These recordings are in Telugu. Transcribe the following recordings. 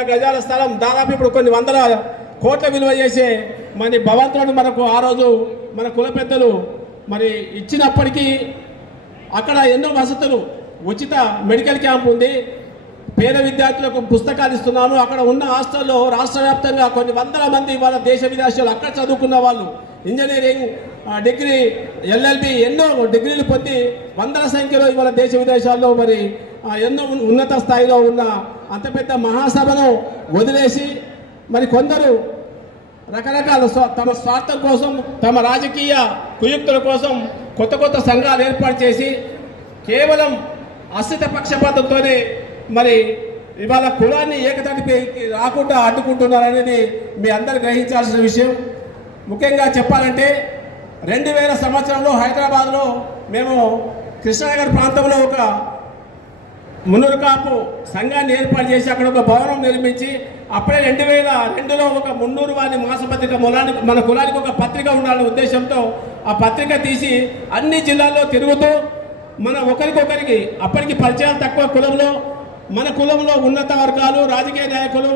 గజాల స్థలం. దాదాపు ఇప్పుడు కొన్ని వందల కోట్ల విలువ చేసే మరి భవంతులను మనకు ఆ రోజు మన కుల పెద్దలు మరి ఇచ్చినప్పటికీ అక్కడ ఎన్నో వసతులు. ఉచిత మెడికల్ క్యాంప్ ఉంది. పేద విద్యార్థులకు పుస్తకాలు ఇస్తున్నాము. అక్కడ ఉన్న హాస్టల్లో రాష్ట్ర వ్యాప్తంగా కొన్ని వందల మంది వాళ్ళ దేశ విదేశాలు అక్కడ చదువుకున్న వాళ్ళు. ఇంజనీరింగ్ డిగ్రీ ఎల్ఎల్బి ఎన్నో డిగ్రీలు పొంది వందల సంఖ్యలో ఇవాళ దేశ విదేశాల్లో మరి ఎన్నో ఉన్నత స్థాయిలో ఉన్న అంత పెద్ద మహాసభను వదిలేసి మరి కొందరు రకరకాల తమ స్వార్థం కోసం తమ రాజకీయ కుయుక్తుల కోసం కొత్త కొత్త సంఘాలు ఏర్పాటు చేసి కేవలం అస్థిత పక్షపాతంతోనే మరి ఇవాళ కులాన్ని ఏకతాటిపైకి రాకుండా అడ్డుకుంటున్నారనేది మీ అందరు గ్రహించాల్సిన విషయం. ముఖ్యంగా చెప్పాలంటే రెండు వేల సంవత్సరంలో హైదరాబాద్లో మేము కృష్ణానగర్ ప్రాంతంలో ఒక మున్నూరు కాపు సంఘాన్ని ఏర్పాటు చేసి అక్కడ ఒక భవనం నిర్మించి అప్పుడే రెండు వేల రెండులో ఒక మున్నూరు వారి మాసపత్రిక మూలానికి మన కులానికి ఒక పత్రిక ఉండాలనే ఉద్దేశంతో ఆ పత్రిక తీసి అన్ని జిల్లాల్లో తిరుగుతూ మన ఒకరికొకరికి అప్పటికి పరిచయాలు తక్కువ కులంలో మన కులంలో ఉన్నత వర్గాలు రాజకీయ నాయకులు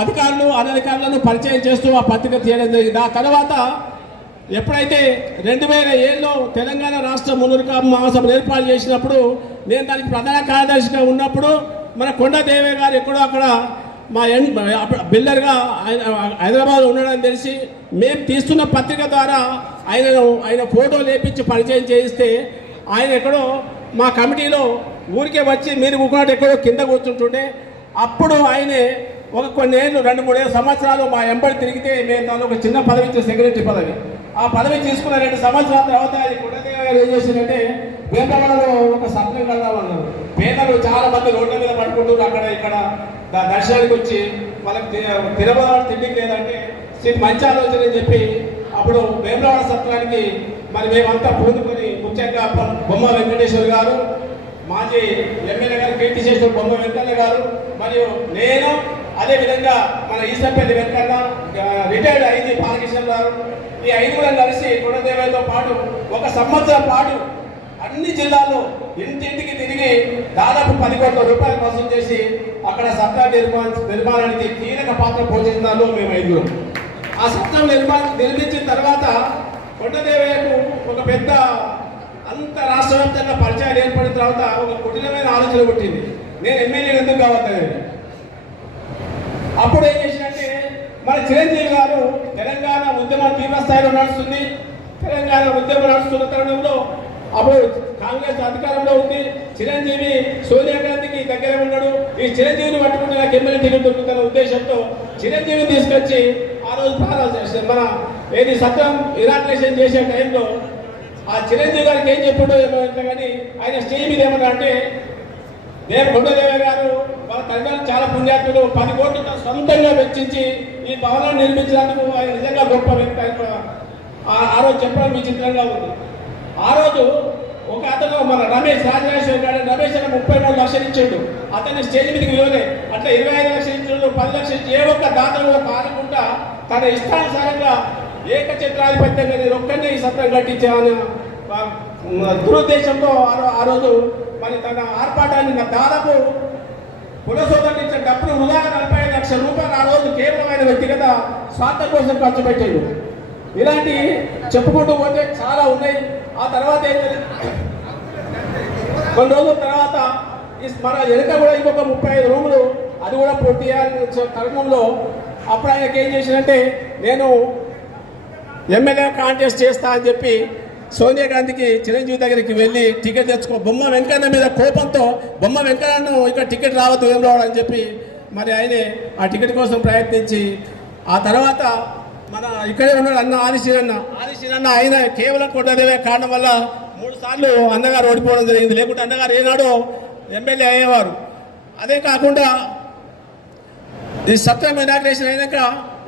అధికారులు అనధికారులను పరిచయం చేస్తూ ఆ పత్రిక తీయడం జరిగింది. ఆ తర్వాత ఎప్పుడైతే రెండు వేల ఏళ్ళలో తెలంగాణ రాష్ట్ర మునురుక మహాసభను ఏర్పాటు చేసినప్పుడు నేను దానికి ప్రధాన కార్యదర్శిగా ఉన్నప్పుడు మన కొండ దేవయ్య గారు ఎక్కడో అక్కడ మా ఎన్ అప్పుడు బిల్డర్గా ఆయన హైదరాబాద్ ఉండడం తెలిసి మేము తీస్తున్న పత్రిక ద్వారా ఆయనను ఆయన ఫోటో లేపించి పరిచయం చేయిస్తే ఆయన ఎక్కడో మా కమిటీలో ఊరికే వచ్చి మీరు కూడా ఎక్కడో కింద కూర్చుంటుండే అప్పుడు ఆయనే ఒక కొన్ని ఏళ్ళు రెండు మూడేళ్ళు సంవత్సరాలు మా ఎంబడి తిరిగితే మేము దానిలో ఒక చిన్న పదవి ఇచ్చే సెక్రటరీ పదవి. ఆ పదవి తీసుకున్న రెండు సంవత్సరాల తర్వాత అది గుండదేవ గారు ఏం చేసిందంటే వేపవడలో ఒక సత్రం కడదామన్నారు. పేదలు చాలా మంది రోడ్ల మీద పడుకుంటారు అక్కడ ఇక్కడ. దర్శనానికి వచ్చి వాళ్ళకి తి- తిరుమల తిండికి లేదంటే మంచి ఆలోచన అని చెప్పి అప్పుడు వేమలవాడ సత్రానికి మరి మేమంతా పూనుకొని ముఖ్యంగా బొమ్మ వెంకటేశ్వర గారు మాజీ ఎమ్మెల్యే గారు కీర్తి చేసిన బొమ్మ వెంకన్న గారు మరియు నేను అదే విధంగా మన ఈసంపల్లి వెంకన్న రిటైర్డ్ అయింది బాలకృష్ణ గారు ఈ ఐదుగురం కలిసి గుణదేవయ్యతో పాటు ఒక సంవత్సరం పాటు అన్ని జిల్లాల్లో ఇంటింటికి తిరిగి దాదాపు పది కోట్ల రూపాయలు వసూలు చేసి అక్కడ సత్తా నిర్మాణ నిర్మాణానికి కీలక పాత్ర పోషించాలో మేము ఐదుగురం. ఆ సత్రం నిర్మాణ నిర్మించిన తర్వాత కొండదేవయ్యకు ఒక పెద్ద అంత రాష్ట్రవ్యాప్తంగా పరిచయాలు ఏర్పడిన తర్వాత ఒక కుటిలమైన ఆలోచన పుట్టింది. నేను ఎమ్మెల్యే ఎందుకు కావద్దని అప్పుడు ఏం చేసినంటే మన చిరంజీవి గారు తెలంగాణ ఉద్యమం తీవ్ర స్థాయిలో నడుస్తుంది. తెలంగాణ ఉద్యమం నడుస్తున్న తరుణంలో అప్పుడు కాంగ్రెస్ అధికారంలో ఉంది. చిరంజీవి సోనియా గాంధీకి దగ్గర ఉన్నాడు. ఈ చిరంజీవిని పట్టుకుంటే నాకు ఎమ్మెల్యే టికెట్ దొరుకుతున్న ఉద్దేశంతో చిరంజీవిని తీసుకొచ్చి ఆ రోజు ప్రారంభం మన ఏది సత్యం ఇనాగ్రేషన్ చేసే టైంలో ఆ చిరంజీవి గారికి ఏం చెప్పాడో ఏమో కానీ ఆయన స్టేజ్ మీద ఏమన్నా అంటే దేవ కొండదేవ గారు వాళ్ళ తల్లిదండ్రులు చాలా పుణ్యాత్ములు పది కోట్లు తన సొంతంగా వెచ్చించి ఈ భవనం నిర్మించినందుకు ఆయన నిజంగా గొప్ప వ్యక్తి ఆయన ఆ- ఆ రోజు చెప్పడం విచిత్రంగా ఉంది. ఆ రోజు ఒక అతను మన రమేష్ రాజరాజేశ్వర గారు రమేష్ అని ముప్పై మూడు లక్షలు ఇచ్చాడు. అతన్ని స్టేజ్ మీదకి విలువలే అట్లా ఇరవై ఐదు లక్షలు ఇచ్చాడు పది లక్షలు ఏ ఒక్క దాతలు కానుకుంటా తన ఇష్టానుసారంగా ఏకచిత్రాధిపత్యంగా నేను ఒక్కనే ఈ సత్రం కట్టించాను దురుద్దేశంతో ఆ ఆ రోజు మరి తన ఆర్పాటాన్ని నా దాదాపు పునఃసోదరులు డబ్బులు వృధా నలభై ఐదు లక్షల రూపాయలు ఆ రోజు కేవలమైన వ్యక్తిగత స్వార్థం కోసం ఖర్చు పెట్టాడు ఇలాంటి చెప్పుకుంటూ పోతే చాలా ఉన్నాయి ఆ తర్వాత ఏం జరిగింది? కొన్ని రోజుల తర్వాత ఈ మన వెనుక కూడా ఇంకొక ముప్పై ఐదు రూములు అది కూడా పూర్తి చేయాలని తరుణంలో అప్పుడు ఆయనకి ఏం చేసినంటే నేను ఎమ్మెల్యే కాంటెస్ట్ చేస్తా అని చెప్పి సోనియా గాంధీకి చిరంజీవి దగ్గరికి వెళ్ళి టికెట్ తెచ్చుకో. బొమ్మ వెంకన్న మీద కోపంతో బొమ్మ వెంకన్నను ఇక్కడ టికెట్ రావద్దు ఏం రావడం అని చెప్పి మరి ఆయనే ఆ టికెట్ కోసం ప్రయత్నించి ఆ తర్వాత మన ఇక్కడే ఉన్నాడు అన్న ఆదిశీరన్న ఆదిశీరన్న ఆయన కేవలం కొట్టదేవే కారణం వల్ల మూడు సార్లు అన్నగారు ఓడిపోవడం జరిగింది. లేకుంటే అన్నగారు ఏనాడో ఎమ్మెల్యే అయ్యేవారు. అదే కాకుండా ఈ సత్యం ఇనాగ్రేషన్ అయినాక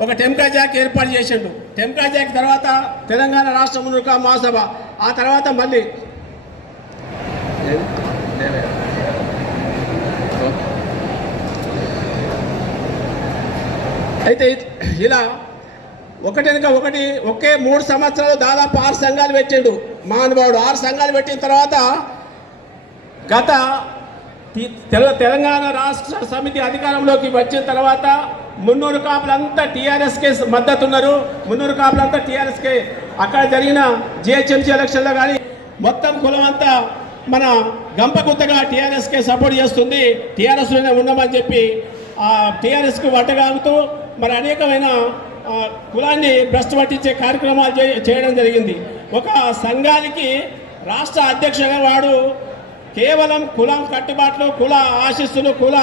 ఒక టెంకా జాక్ ఏర్పాటు చేసిండు. టెంకా జాక్ తర్వాత తెలంగాణ రాష్ట్ర మునుక మహాసభ. ఆ తర్వాత మళ్ళీ అయితే ఇలా ఒకటినక ఒకటి ఒకే మూడు సంవత్సరాలు దాదాపు ఆరు సంఘాలు పెట్టిండు మహానుభావుడు. ఆరు సంఘాలు పెట్టిన తర్వాత గత తెల- తెలంగాణ రాష్ట్ర సమితి అధికారంలోకి వచ్చిన తర్వాత మున్నూరు కాపులంతా టీఆర్ఎస్కే మద్దతు ఉన్నారు మున్నూరు కాపులంతా టీఆర్ఎస్కే. అక్కడ జరిగిన జిహెచ్ఎంసీ ఎలక్షన్లో కానీ మొత్తం కులం అంతా మన గంపగుత్తగా టీఆర్ఎస్కే సపోర్ట్ చేస్తుంది. టీఆర్ఎస్లోనే ఉన్నామని చెప్పి ఆ టీఆర్ఎస్కు వడ్డగాగుతూ మరి అనేకమైన కులాన్ని భ్రష్టు పట్టించే కార్యక్రమాలు చే- చేయడం జరిగింది. ఒక సంఘానికి రాష్ట్ర అధ్యక్షుగా వాడు కేవలం కులం కట్టుబాట్లు కుల ఆశిస్సులు కుల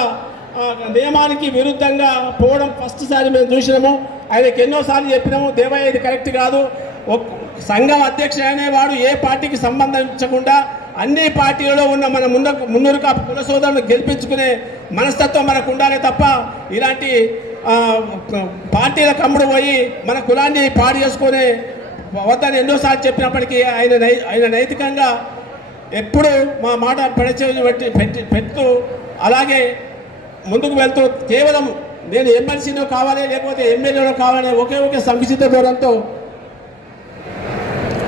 నియమానికి విరుద్ధంగా పోవడం ఫస్ట్ సారి మేము చూసినాము. ఆయనకి ఎన్నోసార్లు చెప్పినాము దేవయ్య ఇది కరెక్ట్ కాదు. సంఘం అధ్యక్షుడు అనేవాడు ఏ పార్టీకి సంబంధించకుండా అన్ని పార్టీలలో ఉన్న మన ముందు మున్నూరు కాపు కుల సోదరులను గెలిపించుకునే మనస్తత్వం మనకు ఉండాలి తప్ప ఇలాంటి పార్టీల కమ్ముడు పోయి మన కులాన్ని పాడు చేసుకునే వద్దని ఎన్నోసార్లు చెప్పినప్పటికీ ఆయన ఆయన నైతికంగా ఎప్పుడు మా మాట పెడచేవి పెట్టి పెట్టి పెడుతూ అలాగే ముందుకు వెళ్తూ కేవలం నేను ఎమ్మెల్సీలో కావాలి లేకపోతే ఎమ్మెల్యేలో కావాలి ఒకే ఒకే సంకుచిత దూరంతో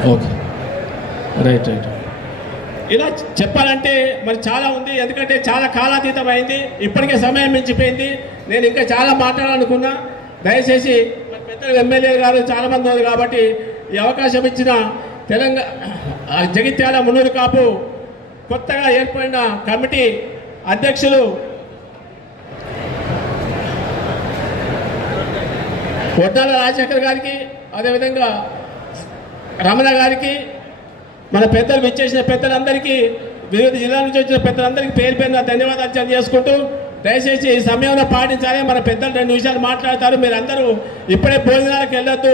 ఓకే. Right right. ఇలా చెప్పాలంటే మరి చాలా ఉంది. ఎందుకంటే చాలా కాలాతీతం అయింది ఇప్పటికే సమయం మించిపోయింది. నేను ఇంకా చాలా మాట్లాడాలనుకున్నా. దయచేసి మరి పెద్దలు ఎమ్మెల్యే గారు చాలా మంది ఉన్నారు కాబట్టి ఈ అవకాశం ఇచ్చిన తెలంగాణ జగిత్యాల మున్నూరు కాపు కొత్తగా ఏర్పడిన కమిటీ అధ్యక్షులు వడ్డాల రాజశేఖర్ గారికి అదేవిధంగా రమణ గారికి మన పెద్దలు విచ్చేసిన పెద్దలందరికీ వివిధ జిల్లాల నుంచి వచ్చిన పెద్దలందరికీ పేరు పేరున ధన్యవాదాలు తెలియజేసుకుంటూ దయచేసి ఈ సమయంలో పాటించాలి. మన పెద్దలు రెండు విషయాలు మాట్లాడతారు. మీరందరూ ఇప్పుడే భోజనాలకు వెళ్ళొద్దు.